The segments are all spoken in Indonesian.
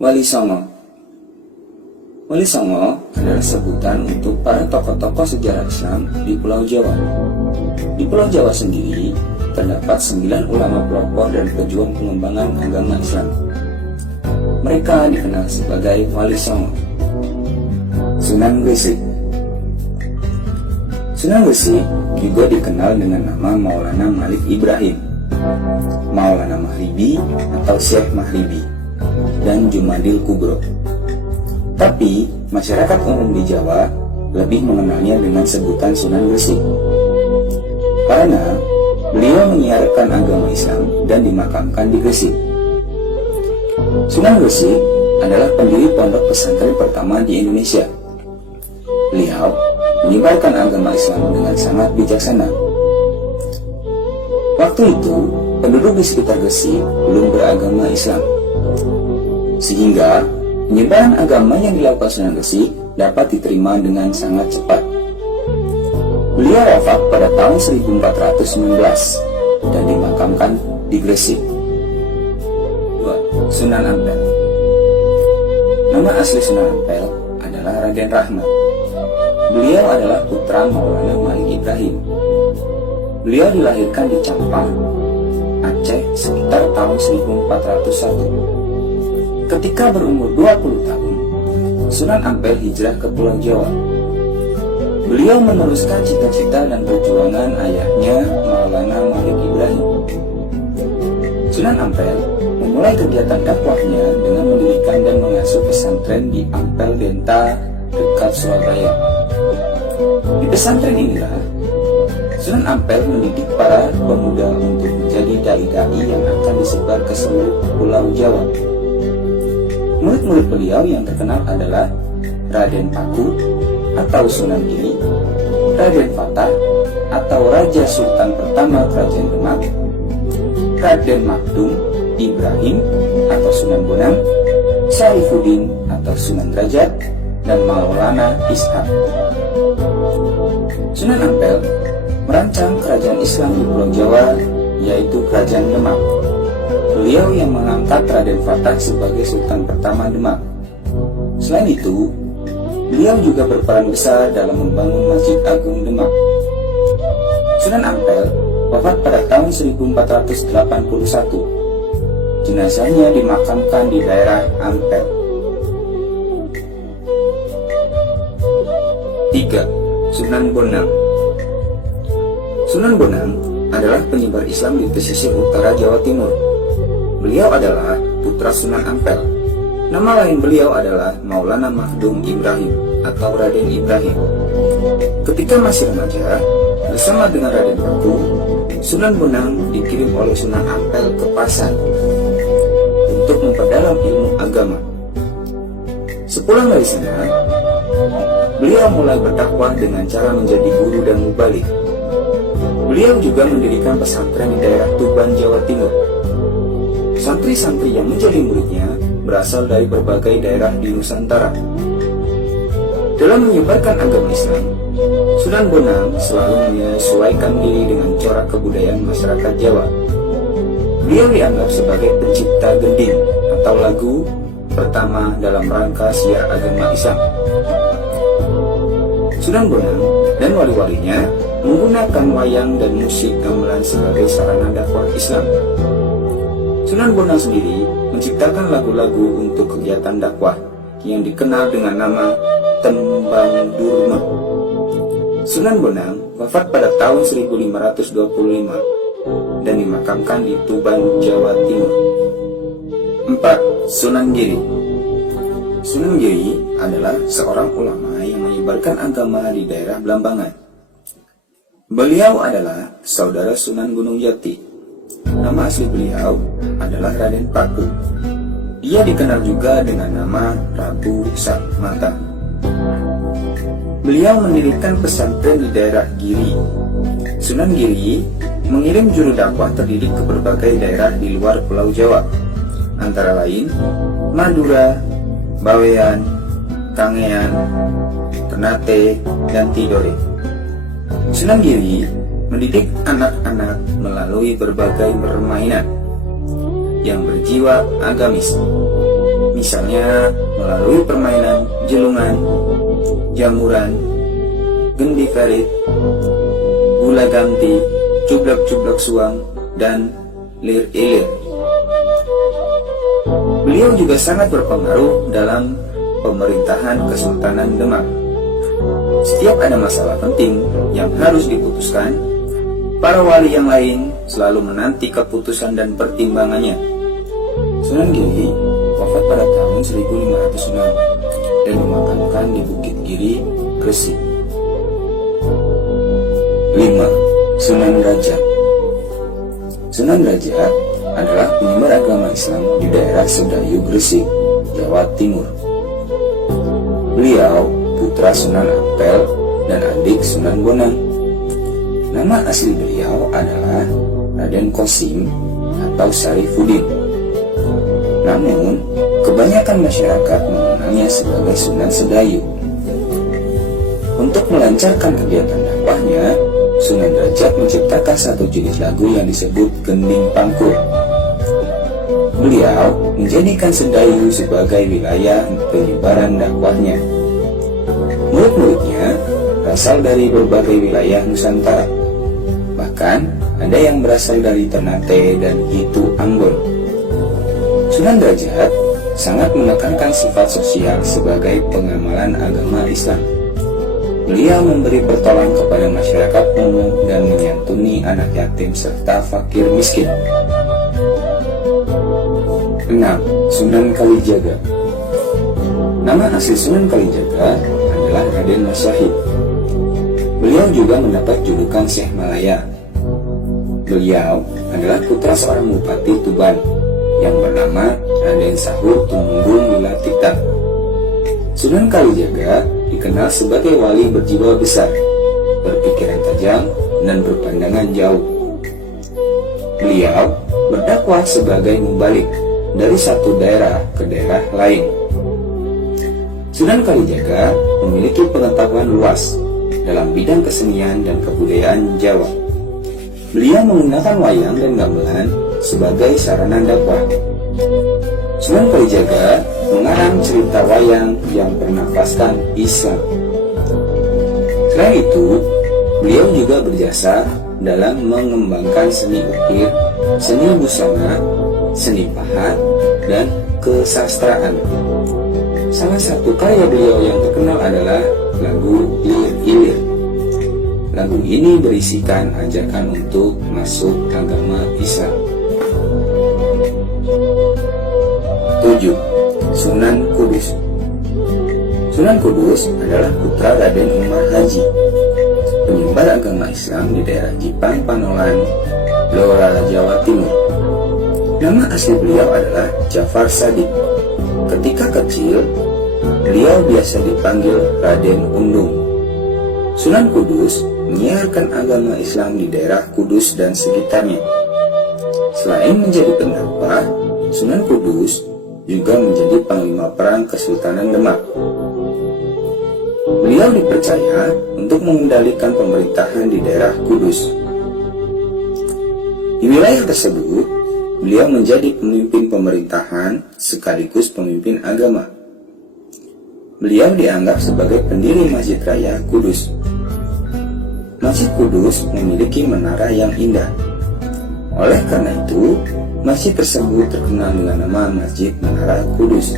Wali Songo. Wali Songo adalah sebutan untuk para tokoh-tokoh sejarah Islam di Pulau Jawa. Di Pulau Jawa sendiri terdapat 9 ulama pelopor dan pejuang pengembangan agama Islam. Mereka dikenal sebagai Wali Songo. Sunan Gresik. Sunan Gresik juga dikenal dengan nama Maulana Malik Ibrahim, Maulana Mahribi atau Syekh Mahribi, dan Jumadil Kubro. Tapi masyarakat umum di Jawa lebih mengenalnya dengan sebutan Sunan Gresik karena beliau menyiarkan agama Islam dan dimakamkan di Gresik. Sunan Gresik adalah pendiri pondok pesantren pertama di Indonesia. Beliau menyebarkan agama Islam dengan sangat bijaksana. Waktu itu, penduduk di sekitar Gresik belum beragama Islam, sehingga penyebaran agama yang dilakukan Sunan Gresik dapat diterima dengan sangat cepat. Beliau wafat pada tahun 1419 dan dimakamkan di Gresik. 2. Sunan Ampel. Nama asli Sunan Ampel adalah Raden Rahmat. Beliau adalah putra Maulana Malik Ibrahim. Beliau dilahirkan di Campang, Aceh sekitar tahun 1401. Ketika berumur 20 tahun, Sunan Ampel hijrah ke Pulau Jawa. Beliau meneruskan cita-cita dan perjuangan ayahnya Maulana Malik Ibrahim. Sunan Ampel memulai kegiatan dakwahnya dengan mendirikan dan mengasuh pesantren di Ampel Denta dekat Surabaya. Di pesantren inilah Sunan Ampel mendidik para pemuda untuk menjadi dai-dai yang akan disebar ke seluruh Pulau Jawa. Murid-murid beliau yang terkenal adalah Raden Paku atau Sunan Giri, Raden Fatah atau Raja Sultan pertama Kerajaan Demak, Raden Makdum Ibrahim atau Sunan Bonang, Syarifuddin atau Sunan Derajat, dan Maulana Ishaq. Sunan Ampel merancang kerajaan Islam di Pulau Jawa, yaitu Kerajaan Demak. Beliau yang mengangkat Raden Fatah sebagai Sultan pertama Demak. Selain itu, beliau juga berperan besar dalam membangun Masjid Agung Demak. Sunan Ampel wafat pada tahun 1481. Jenazahnya dimakamkan di daerah Ampel. 3. Sunan Bonang. Sunan Bonang adalah penyebar Islam di pesisir utara Jawa Timur. Beliau adalah putra Sunan Ampel. Nama lain beliau adalah Maulana Makdum Ibrahim atau Raden Ibrahim. Ketika masih remaja, bersama dengan Raden Paku, Sunan Bonang dikirim oleh Sunan Ampel ke Pasan untuk memperdalam ilmu agama. Sepulang dari sana, beliau mulai berdakwah dengan cara menjadi guru dan mubalik. Beliau juga mendirikan pesantren di daerah Tuban, Jawa Timur. Santri-santri yang menjadi muridnya berasal dari berbagai daerah di Nusantara. Dalam menyebarkan agama Islam, Sunan Bonang selalu menyesuaikan diri dengan corak kebudayaan masyarakat Jawa. Beliau dianggap sebagai pencipta gending atau lagu pertama dalam rangka siar agama Islam. Sunan Bonang dan wali-walinya menggunakan wayang dan musik gamelan sebagai sarana dakwah Islam. Sunan Bonang sendiri menciptakan lagu-lagu untuk kegiatan dakwah yang dikenal dengan nama Tembang Durma. Sunan Bonang wafat pada tahun 1525 dan dimakamkan di Tuban, Jawa Timur. 4. Sunan Giri. Sunan Giri adalah seorang ulama yang menyebarkan agama di daerah Blambangan. Beliau adalah saudara Sunan Gunung Jati. Nama asli beliau adalah Raden Paku. Dia dikenal juga dengan nama Prabu Sakmata. Beliau mendirikan pesantren di daerah Giri. Sunan Giri mengirim juru dakwah terdidik ke berbagai daerah di luar Pulau Jawa, antara lain Madura, Bawean, Kangean, Ternate, dan Tidore. Sunan Giri mendidik anak-anak melalui berbagai permainan yang berjiwa agamis. misalnya melalui permainan jelungan, jamuran, gendi ferit, gula ganti, cublak-cublak suang, dan lir-ilir. Beliau juga sangat berpengaruh dalam pemerintahan Kesultanan Demak. Setiap ada masalah penting yang harus diputuskan, para wali yang lain selalu menanti keputusan dan pertimbangannya. Sunan Giri wafat pada tahun 1506 dan dimakamkan di Bukit Giri, Gresik. 5. Sunan Derajat. Sunan Derajat adalah penyebar agama Islam di daerah Sedayu, Gresik, Jawa Timur. Beliau putra Sunan Ampel dan adik Sunan Bonang. Nama asli beliau adalah Raden Qasim atau Syarifuddin. Namun, kebanyakan masyarakat mengenalnya sebagai Sunan Sedayu. Untuk melancarkan kegiatan dakwahnya, Sunan Derajat menciptakan satu jenis lagu yang disebut Gending Pangkur. Beliau menjadikan Sedayu sebagai wilayah penyebaran dakwahnya. Murid-muridnya berasal dari berbagai wilayah Nusantara. Bahkan ada yang berasal dari Ternate dan Itu Ambon. Sunan Derajat sangat menekankan sifat sosial sebagai pengamalan agama Islam. Beliau memberi pertolongan kepada masyarakat umum dan menyantuni anak yatim serta fakir miskin. 6. Sunan Kalijaga. Nama asli Sunan Kalijaga adalah Raden Mas Syahid. Beliau juga mendapat julukan Syekh Malaya. Beliau adalah putra seorang bupati Tuban yang bernama Raden Sahur Tumenggung Wilatita. Sunan Kalijaga dikenal sebagai wali berjiwa besar, berpikiran tajam, dan berpandangan jauh. Beliau berdakwah sebagai mubalik dari satu daerah ke daerah lain. Sunan Kalijaga memiliki pengetahuan luas dalam bidang kesenian dan kebudayaan Jawa. Beliau menggunakan wayang dan gamelan sebagai sarana dakwah. Sunan Kalijaga mengarang cerita wayang yang bernafaskan Islam. Selain itu, beliau juga berjasa dalam mengembangkan seni ukir, seni busana, seni pahat, dan kesastraan. Salah satu karya beliau yang terkenal adalah lagu Lir-Ilir. Lagu ini berisikan ajakan untuk masuk agama Islam. 7. Sunan Kudus. Sunan Kudus adalah putra Raden Umar Haji, penyebar agama Islam di daerah Jipang Panolan, Blora, Jawa Timur. Nama asli beliau adalah Jafar Shadiq. Ketika kecil, beliau biasa dipanggil Raden Undung. Sunan Kudus menyiarkan agama Islam di daerah Kudus dan sekitarnya. Selain menjadi pendakwah, Sunan Kudus juga menjadi panglima perang Kesultanan Demak. Beliau dipercaya untuk mengendalikan pemerintahan di daerah Kudus. Di wilayah tersebut, beliau menjadi pemimpin pemerintahan sekaligus pemimpin agama. Beliau dianggap sebagai pendiri Masjid Raya Kudus. Masjid Kudus memiliki menara yang indah. Oleh karena itu, masjid tersebut terkenal dengan nama Masjid Menara Kudus.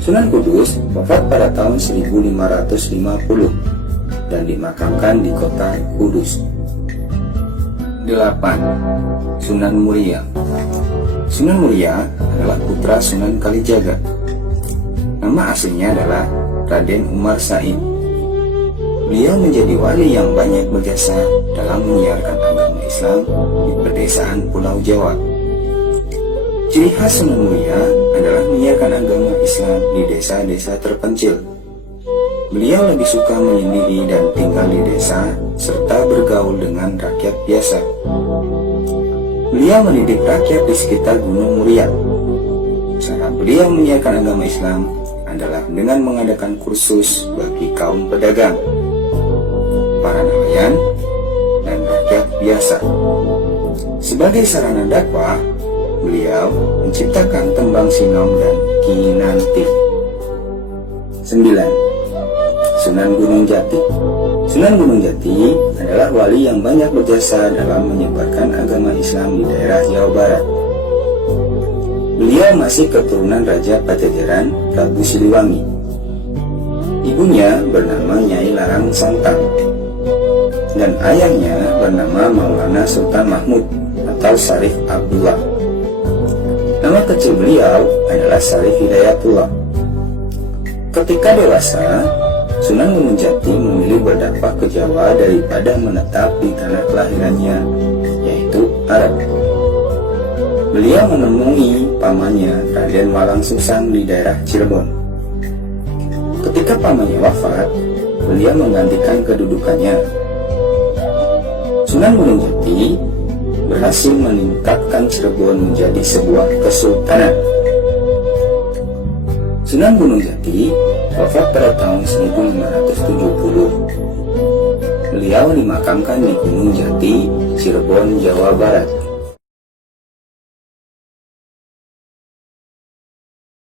Sunan Kudus wafat pada tahun 1550 dan dimakamkan di kota Kudus. 8. Sunan Muria. Sunan Muria adalah putra Sunan Kalijaga. Nama aslinya adalah Raden Umar Said. Beliau menjadi wali yang banyak berjasa dalam menyiarkan agama Islam di pedesaan Pulau Jawa. Ciri khas Sunan Muria adalah menyiarkan agama Islam di desa-desa terpencil. Beliau lebih suka menyendiri dan tinggal di desa serta bergaul dengan rakyat biasa. Beliau mendidik rakyat di sekitar Gunung Muria. Cara beliau menyiarkan agama Islam adalah dengan mengadakan kursus bagi kaum pedagang, para nelayan, dan rakyat biasa. Sebagai sarana dakwah, beliau menciptakan tembang Sinom dan Kinanti. 9. Sunan Gunung Jati. Sunan Gunung Jati adalah wali yang banyak berjasa dalam menyebarkan agama Islam di daerah Jawa Barat. Beliau masih keturunan Raja Pajajaran Prabu Siliwangi. Ibunya bernama Nyai Larang Santang dan ayahnya bernama Maulana Sultan Mahmud atau Syarif Abdullah. Nama kecil beliau adalah Syarif Hidayatullah. Ketika dewasa, Sunan Gunung Jati memilih berdakwah ke Jawa daripada menetap di tanah kelahirannya, yaitu Arab. Beliau menemui pamannya Raden Walang Sungsang di daerah Cirebon. Ketika pamannya wafat, beliau menggantikan kedudukannya. Sunan Gunung Jati berhasil meningkatkan Cirebon menjadi sebuah kesultanan. Sunan Gunung Jati wafat pada tahun 1570. Beliau dimakamkan di Gunung Jati, Cirebon, Jawa Barat.